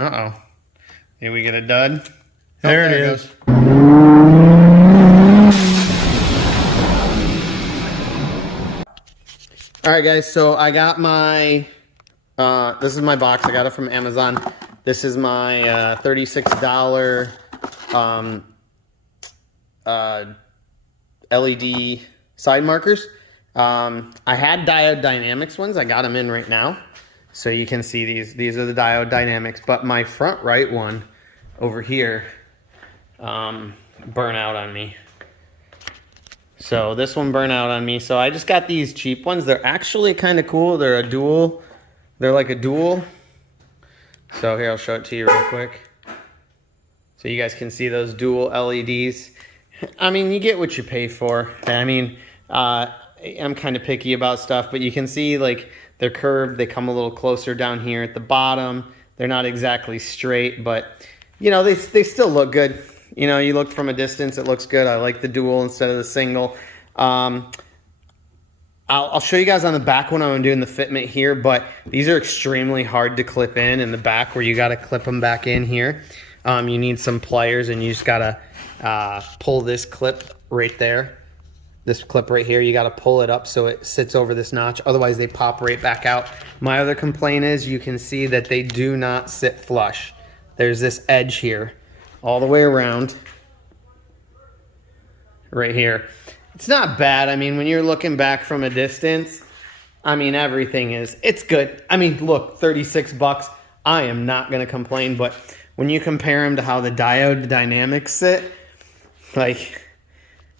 Uh-oh. Did we get a dud? There it is. All right, guys, so I got my, this is my box. I got it from Amazon. This is my $36 LED side markers. I had Diode Dynamics ones. I got them in right now. So you can see these are the Diode Dynamics, but my front right one over here burn out on me. So this one burned out on me. So I just got these cheap ones. They're actually kind of cool. They're a dual. They're like a dual. So here, I'll show it to you real quick. So you guys can see those dual LEDs. I mean, you get what you pay for. I mean, I'm kind of picky about stuff, but you can see like they're curved. They come a little closer down here at the bottom. They're not exactly straight, but you know, they still look good. You know, you look from a distance, it looks good. I like the dual instead of the single. I'll show you guys on the back when I'm doing the fitment here, but these are extremely hard to clip in the back where you got to clip them back in here. You need some pliers, and you just got to pull this clip right there. This clip right here, you got to pull it up so it sits over this notch. Otherwise, they pop right back out. My other complaint is you can see that they do not sit flush. There's this edge here all the way around right here. It's not bad. I mean, when you're looking back from a distance, I mean, everything is, it's good. I mean, look, 36 bucks. I am not going to complain, but when you compare them to how the Diode Dynamics sit, like,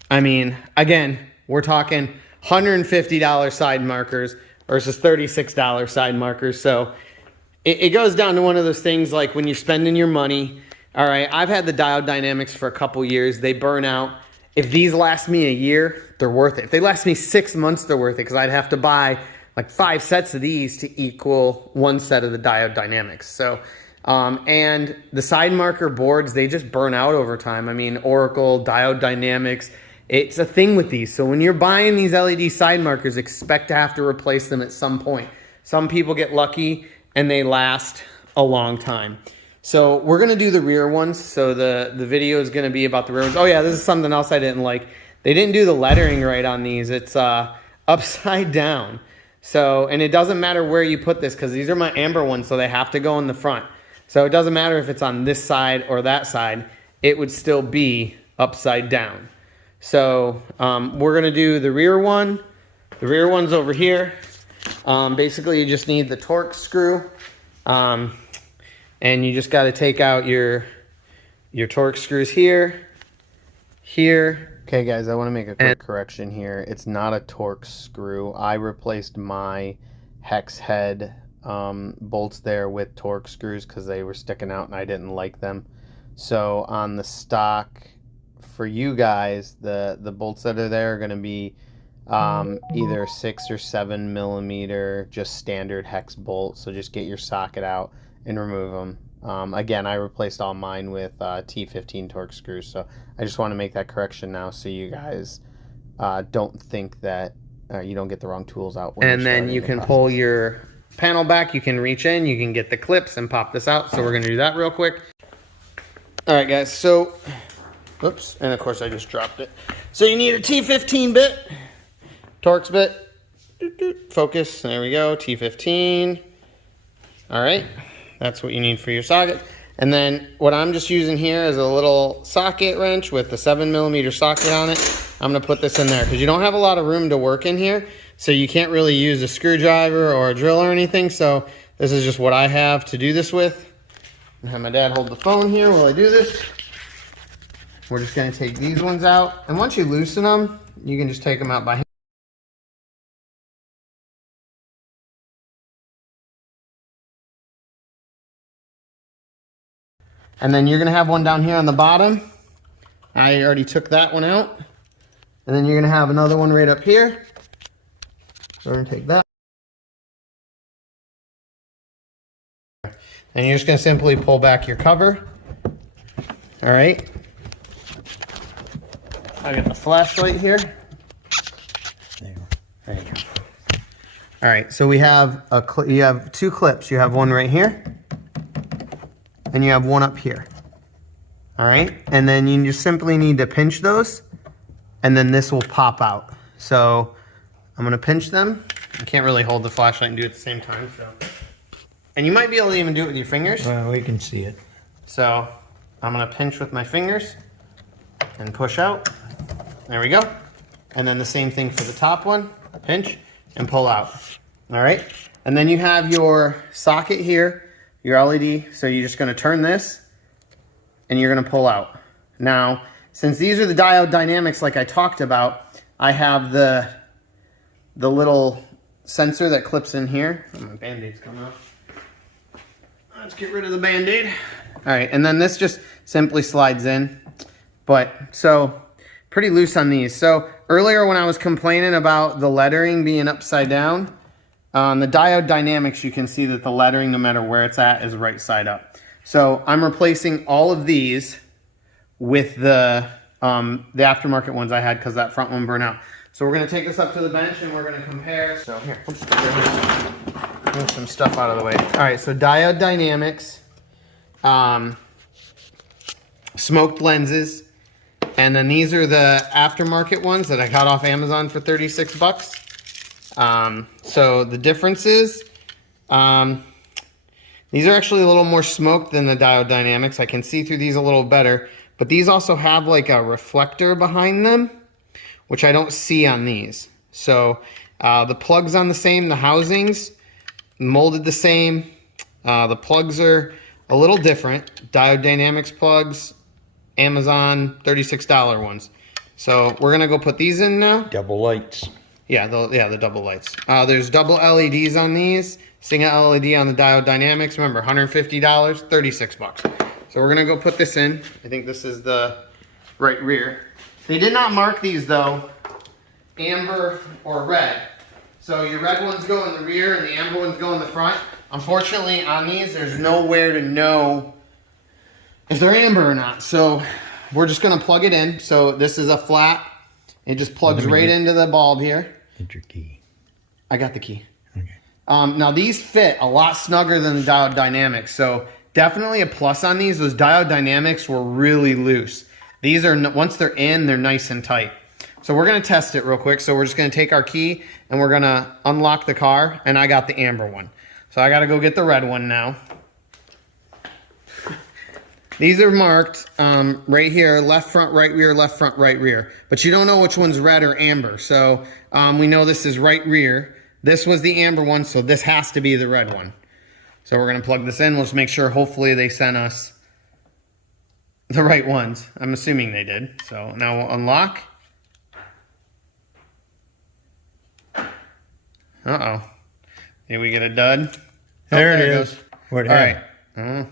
I mean, again, we're talking $150 side markers versus $36 side markers. So it goes down to one of those things like when you're spending your money. All right, I've had the Diode Dynamics for a couple years. They burn out. If these last me a year, they're worth it. If they last me 6 months, they're worth it because I'd have to buy like 5 sets of these to equal 1 set of the Diode Dynamics. So, and the side marker boards, they just burn out over time. I mean, Oracle, Diode Dynamics, it's a thing with these. So when you're buying these LED side markers, expect to have to replace them at some point. Some people get lucky and they last a long time. So we're going to do the rear ones. So the video is going to be about the rear ones. Oh yeah, this is something else I didn't like. They didn't do the lettering right on these. It's upside down. So, and it doesn't matter where you put this because these are my amber ones, so they have to go in the front. So it doesn't matter if it's on this side or that side. It would still be upside down. So we're going to do the rear one. The rear one's over here. Basically, you just need the Torx screw. And you just got to take out your Torx screws here, here. Okay, guys, I want to make a quick correction here. It's not a Torx screw. I replaced my hex head bolts there with Torx screws because they were sticking out and I didn't like them. So on the stock for you guys, the bolts that are there are going to be either 6 or 7 millimeter, just standard hex bolts. So just get your socket out and remove them. Again, I replaced all mine with T15 Torx screws, so I just want to make that correction now so you guys don't think that you don't get the wrong tools out. And then you can pull your panel back, you can reach in, you can get the clips and pop this out. So we're going to do that real quick. All right, guys, so, oops, and of course I just dropped it. So you need a T15 bit, Torx bit, focus, there we go, T15. All right. That's what you need for your socket. And then what I'm just using here is a little socket wrench with a 7 millimeter socket on it. I'm going to put this in there because you don't have a lot of room to work in here. So you can't really use a screwdriver or a drill or anything. So this is just what I have to do this with. And have my dad hold the phone here while I do this. We're just going to take these ones out. And once you loosen them, you can just take them out by hand. And then you're going to have one down here on the bottom. I already took that one out. And then you're going to have another one right up here. So we're going to take that. And you're just going to simply pull back your cover. All right. I got the flashlight here. There you go. All right, so we have you have 2 clips. You have one right here. and you have one up here. All right, and then you just simply need to pinch those, and then this will pop out. So I'm gonna pinch them. I can't really hold the flashlight and do it at the same time, so. And you might be able to even do it with your fingers. Well, we can see it. So I'm gonna pinch with my fingers and push out. There we go. And then the same thing for the top one, pinch and pull out. All right, and then you have your socket here, your LED. So you're just gonna turn this and you're gonna pull out. Now, since these are the diode dynamics like I talked about, I have the little sensor that clips in here. Oh, my Band-Aid's coming off. Let's get rid of the Band-Aid. All right, and then this just simply slides in. But, so, pretty loose on these. So, earlier when I was complaining about the lettering being upside down, on the diode dynamics, you can see that the lettering, no matter where it's at, is right side up. So I'm replacing all of these with the aftermarket ones I had because that front one burned out. So we're going to take this up to the bench and we're going to compare. So here, oops, move some stuff out of the way. All right, so diode dynamics, smoked lenses, and then these are the aftermarket ones that I got off Amazon for 36 bucks. So the difference is, these are actually a little more smoked than the diode dynamics. I can see through these a little better, but these also have like a reflector behind them, which I don't see on these. So the plugs on the same, the housings molded the same. The plugs are a little different. Diode dynamics plugs, Amazon $36 ones. So we're gonna go put these in now. Double lights. Yeah, the double lights. There's double LEDs on these. Single LED on the diode dynamics. Remember, $150, 36 bucks. So we're gonna go put this in. I think this is the right rear. They did not mark these though, amber or red. So your red ones go in the rear and the amber ones go in the front. Unfortunately, on these, there's nowhere to know if they're amber or not. So we're just gonna plug it in. So this is a flat. It just plugs right into the bulb here. Get your key. I got the key. Okay. Now these fit a lot snugger than the diode dynamics, so definitely a plus on these. Those diode dynamics were really loose. These are, once they're in, they're nice and tight. So we're gonna test it real quick. So we're just gonna take our key and we're gonna unlock the car, and I got the amber one. So I gotta go get the red one now. These are marked right here, left front, right rear, left front, right rear. But you don't know which one's red or amber. So we know this is right rear. This was the amber one, so this has to be the red one. So we're gonna plug this in. We'll just make sure, hopefully they sent us the right ones. I'm assuming they did. So now we'll unlock. Uh-oh. Did we get a dud? There it is. What happened? All right.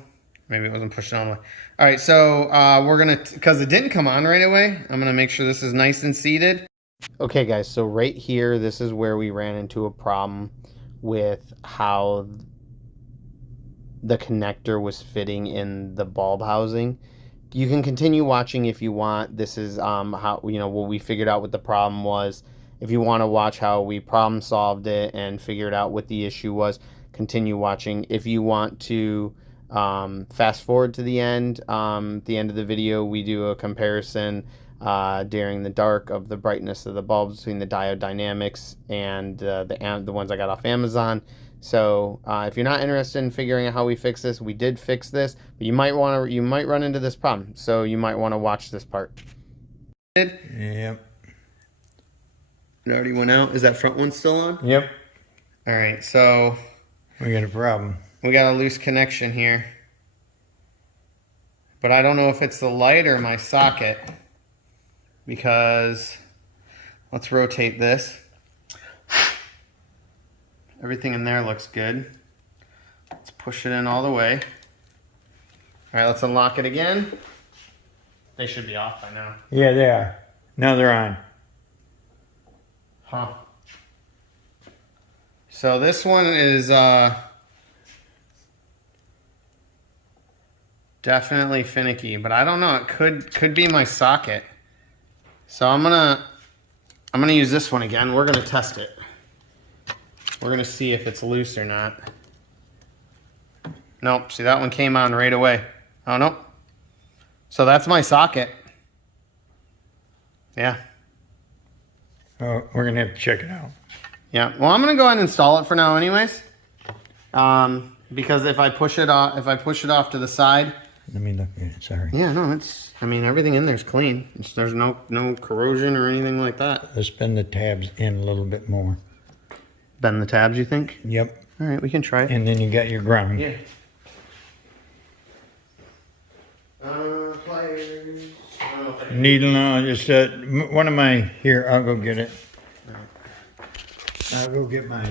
Maybe it wasn't pushed on the way. All right, so we're gonna, because it didn't come on right away, I'm gonna make sure this is nice and seated. Okay guys, so right here, this is where we ran into a problem with how the connector was fitting in the bulb housing. You can continue watching if you want. This is how, you know, what we figured out what the problem was. If you want to watch how we problem solved it and figured out what the issue was, continue watching. If you want to fast forward to the end of the video, we do a comparison during the dark of the brightness of the bulbs between the diode dynamics and the ones I got off Amazon. So if you're not interested in figuring out how we fix this, we did fix this, but you might run into this problem, so you might want to watch this part. Yep. It already went out. Is that front one still on? Yep. All right, so We got a problem. We got a loose connection here, but I don't know if it's the light or my socket, because let's rotate this. Everything in there looks good. Let's push it in all the way. All right, let's unlock it again. They should be off by now. Yeah, they are. Now they're on. Huh. So this one is definitely finicky, but I don't know. It could be my socket. So I'm gonna use this one again. We're gonna test it. We're gonna see if it's loose or not. Nope. See, that one came on right away. Oh, no. So that's my socket. Yeah. Oh, we're gonna have to check it out. Yeah. Well, I'm gonna go ahead and install it for now, anyways. Because if I push it off to the side. Let me look at it. Sorry. Yeah. No, it's. I mean, everything in there's clean. There's no corrosion or anything like that. Let's bend the tabs in a little bit more. Bend the tabs, you think? Yep. All right, we can try it. And then you got your ground. Yeah. Pliers. Needle, no, just one of my, here, I'll go get it. I'll go get my,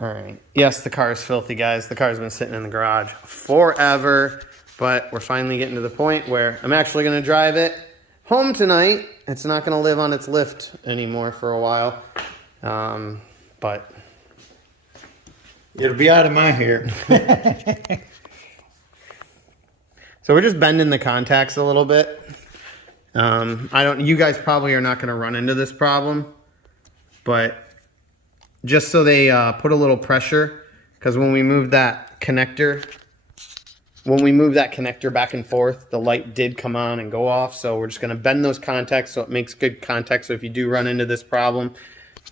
All right. Yes, the car is filthy, guys. The car's been sitting in the garage forever, but we're finally getting to the point where I'm actually going to drive it home tonight. It's not going to live on its lift anymore for a while, but it'll be out of my hair. So we're just bending the contacts a little bit. You guys probably are not going to run into this problem, but just so they put a little pressure, because when we move that connector back and forth, the light did come on and go off. So we're just going to bend those contacts so it makes good contact. So if you do run into this problem,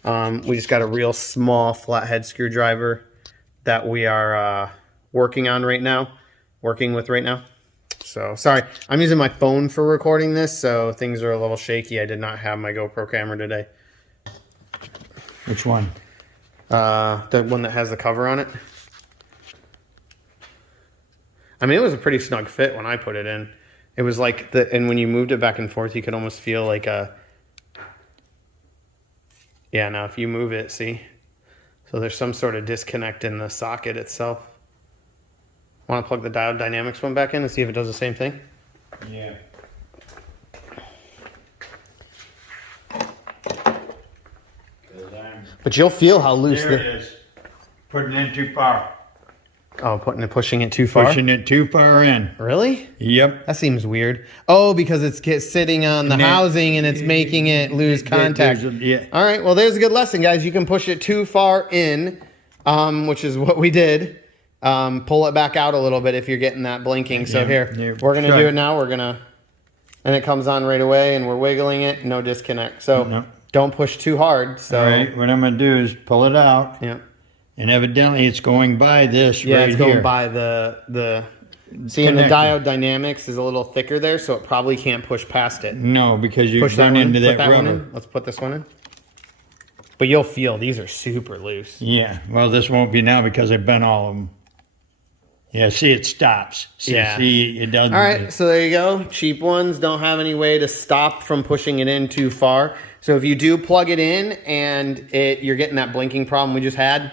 we just got a real small flathead screwdriver that we are working with right now. So sorry, I'm using my phone for recording this, so things are a little shaky. I did not have my GoPro camera today. Which one? The one that has the cover on it. I mean, it was a pretty snug fit when I put it in. It was like and when you moved it back and forth, you could almost feel like a. Yeah, now if you move it, see, so there's some sort of disconnect in the socket itself. Want to plug the Diode Dynamics one back in and see if it does the same thing? Yeah. But you'll feel how loose there it is. Putting it too far. Oh, pushing it too far? Pushing it too far in. Really? Yep. That seems weird. Oh, because it's sitting on the housing and it's making it lose contact. Yeah. All right, well, there's a good lesson, guys. You can push it too far in, which is what we did. Pull it back out a little bit if you're getting that blinking. So here, we're going to do it now. And it comes on right away and we're wiggling it. No disconnect. So don't push too hard. So all right, what I'm going to do is pull it out. Yeah. And evidently it's going by this right here. Yeah, it's going by the see, and the Diode Dynamics is a little thicker there, so it probably can't push past it. No, because you run into that rubber. Let's put this one in. But you'll feel these are super loose. Yeah, well, this won't be now because I bent all of them. Yeah, see, it stops. See, it doesn't. All right, so there you go. Cheap ones don't have any way to stop from pushing it in too far. So if you do plug it in and you're getting that blinking problem we just had,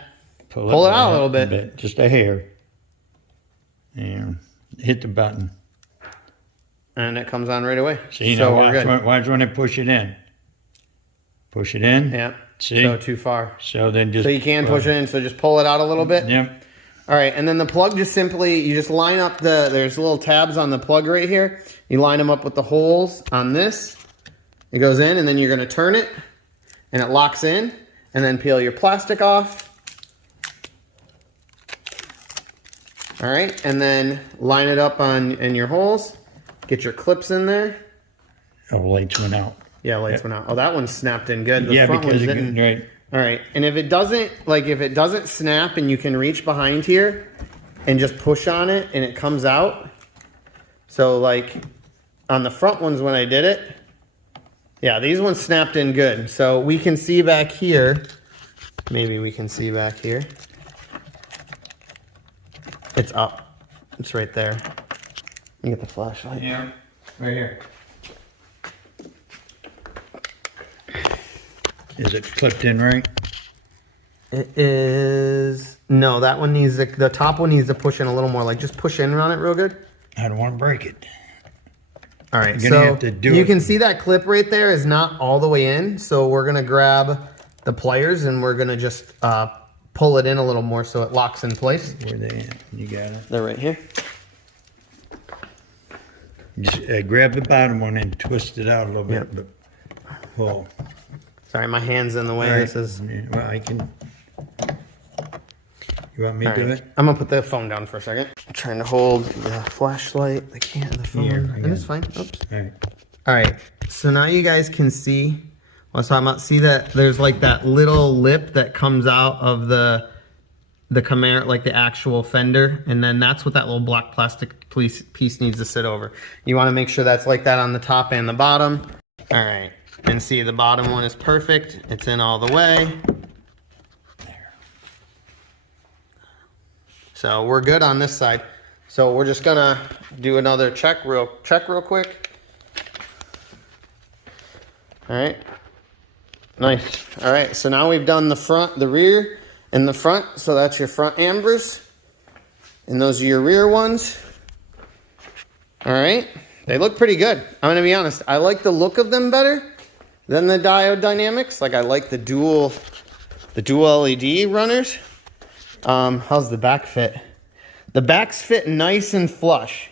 pull it out a little bit. Just a hair. And hit the button. And it comes on right away. See, so watch when I push it in. Push it in. Yeah. See? So too far. So then just... So you can push it in, so just pull it out a little bit. Yep. All right, and then the plug you just line up there's little tabs on the plug right here. You line them up with the holes on this. It goes in, and then you're going to turn it, and it locks in, and then peel your plastic off. All right, and then line it up in your holes. Get your clips in there. Oh, lights went out. Yeah, lights went out. Oh, that one snapped in good. The front because it didn't. Right. All right, and if it doesn't snap and you can reach behind here and just push on it and it comes out. So like on the front ones when I did it, yeah, these ones snapped in good. So we can see back here, maybe we can see back here. It's up, it's right there. Let me get the flashlight. Yeah, right here. Is it clipped in right? It is. No, that one needs the top one needs to push in a little more. Like just push in on it real good. I don't want to break it. All right, so you can see that clip right there is not all the way in. So we're gonna grab the pliers and we're gonna just pull it in a little more so it locks in place. Where are they at? You got it. They're right here. Just grab the bottom one and twist it out a little bit. Yep. But pull. Sorry, my hand's in the way. Right. This is. Yeah, well, I can. You want me to do it? I'm gonna put the phone down for a second. I'm trying to hold the flashlight, the phone, and it's fine. Oops. All right. So now you guys can see what I was talking about. See that there's like that little lip that comes out of the Camaro, like the actual fender, and then that's what that little black plastic piece needs to sit over. You want to make sure that's like that on the top and the bottom. All right. And see, the bottom one is perfect. It's in all the way. So we're good on this side. So we're just gonna do another check real quick. All right, nice. All right, so now we've done the front, the rear, and the front. So that's your front ambers, and those are your rear ones. All right, they look pretty good. I'm gonna be honest. I like the look of them better than the Diode Dynamics. Like I like the dual LED runners. How's the back fit? The backs fit nice and flush.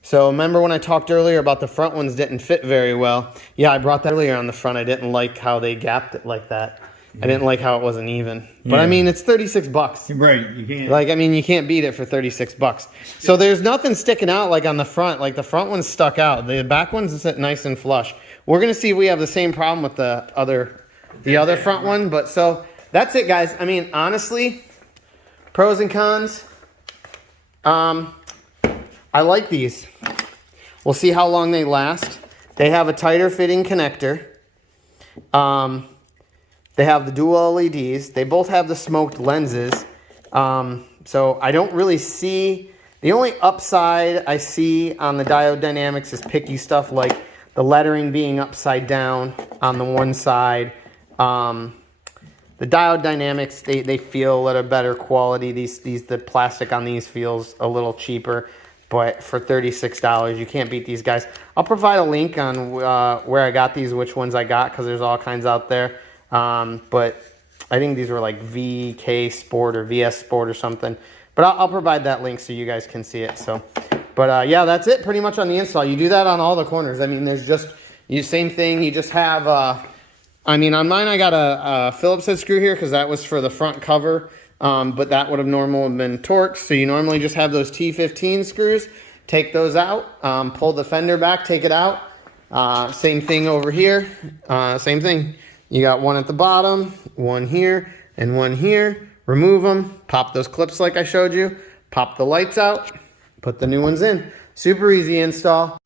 So remember when I talked earlier about the front ones didn't fit very well? Yeah, I brought that earlier on the front. I didn't like how they gapped it like that. Yeah. I didn't like how it wasn't even. But I mean, it's 36 bucks. Right, you can't. Like, I mean, you can't beat it for 36 bucks. So there's nothing sticking out like on the front. Like the front one's stuck out. The back one's sit nice and flush. We're gonna see if we have the same problem with the other front one. But so that's it, guys. I mean, honestly, pros and cons. I like these. We'll see how long they last. They have a tighter fitting connector. They have the dual LEDs. They both have the smoked lenses. So I don't really see, the only upside I see on the Diode Dynamics is picky stuff like the lettering being upside down on the one side. The Diode Dynamics, they feel a little better quality. The plastic on these feels a little cheaper, but for $36, you can't beat these guys. I'll provide a link on where I got these, which ones I got, because there's all kinds out there. But I think these were like VK Sport or VS Sport or something. But I'll provide that link so you guys can see it. So, but yeah, that's it pretty much on the install. You do that on all the corners. I mean, there's just same thing. You just have. I mean, on mine, I got a Phillips head screw here because that was for the front cover, but that would have normally been Torx. So you normally just have those T15 screws. Take those out, pull the fender back, take it out. Same thing over here. Same thing. You got one at the bottom, one here, and one here. Remove them, pop those clips like I showed you, pop the lights out, put the new ones in. Super easy install. All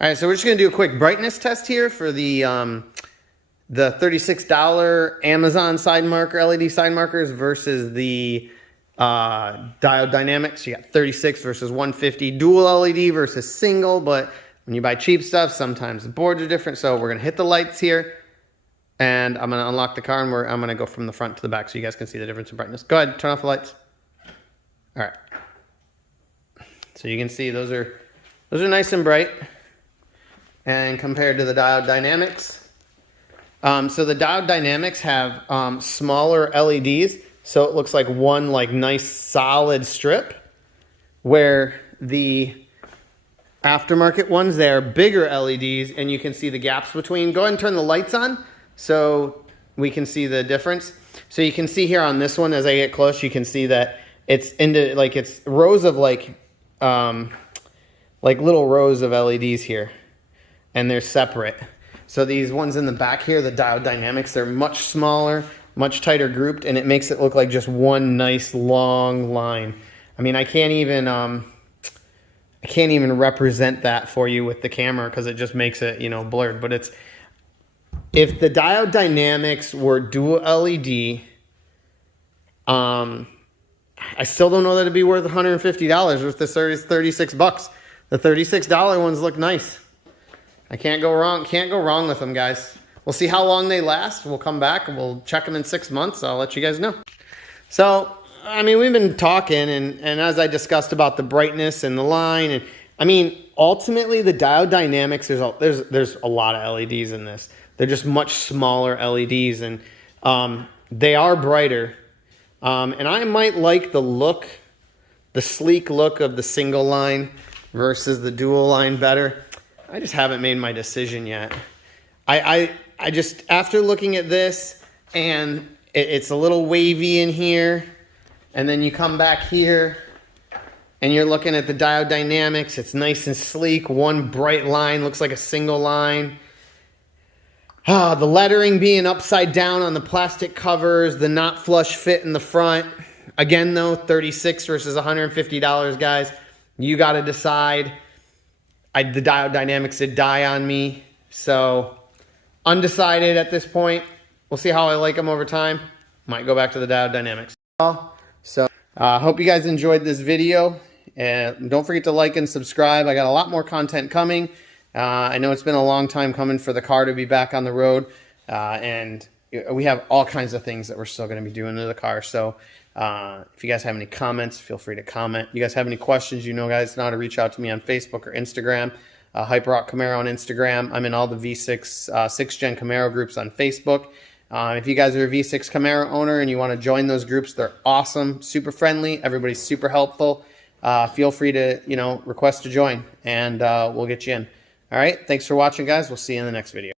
right, so we're just going to do a quick brightness test here for the $36 Amazon LED side markers versus the Diode Dynamics. You got 36 versus 150. Dual LED versus single, but when you buy cheap stuff, sometimes the boards are different. So we're going to hit the lights here, and I'm going to unlock the car, and I'm going to go from the front to the back so you guys can see the difference in brightness. Go ahead, turn off the lights. All right. So you can see those are nice and bright, and compared to the Diode Dynamics. So the Diode Dynamics have smaller LEDs, so it looks like one nice solid strip, where the aftermarket ones, they're bigger LEDs, and you can see the gaps between. Go ahead and turn the lights on so we can see the difference. So you can see here on this one, as I get close, you can see that it's into it's rows of little rows of LEDs here, and they're separate. So these ones in the back here, the Diode Dynamics, they're much smaller, much tighter grouped, and it makes it look like just one nice long line. I mean, I can't even represent that for you with the camera because it just makes it, blurred. But if the Diode Dynamics were dual LED, I still don't know that it'd be worth $150 with the 36 bucks. The $36 ones look nice. I can't go wrong with them, guys. We'll see how long they last. We'll come back and we'll check them in 6 months. I'll let you guys know. So, I mean, we've been talking, and as I discussed about the brightness and the line, and I mean, ultimately the Diode Dynamics, there's a lot of LEDs in this. They're just much smaller LEDs, and they are brighter. And I might like the sleek look of the single line versus the dual line better. I just haven't made my decision yet. I just, after looking at this, and it's a little wavy in here, And then you come back here and you're looking at the diode dynamics. It's nice and sleek. One bright line, looks like a single line. The lettering being upside down on the plastic covers, the not flush fit in the front. Again though, $36 versus $150, guys. You got to decide. The diode dynamics did die on me. So undecided at this point. We'll see how I like them over time. Might go back to the diode dynamics. So hope you guys enjoyed this video. And don't forget to like and subscribe. I got a lot more content coming. I know it's been a long time coming for the car to be back on the road. And we have all kinds of things that we're still going to be doing to the car. So if you guys have any comments, feel free to comment. You guys have any questions, you know guys know how to reach out to me on Facebook or Instagram. Hyperrock Camaro on Instagram. I'm in all the V6 6th Gen Camaro groups on Facebook. If you guys are a V6 Camaro owner and you want to join those groups, they're awesome, super friendly. Everybody's super helpful. Feel free to, request to join, and we'll get you in. All right, thanks for watching, guys. We'll see you in the next video.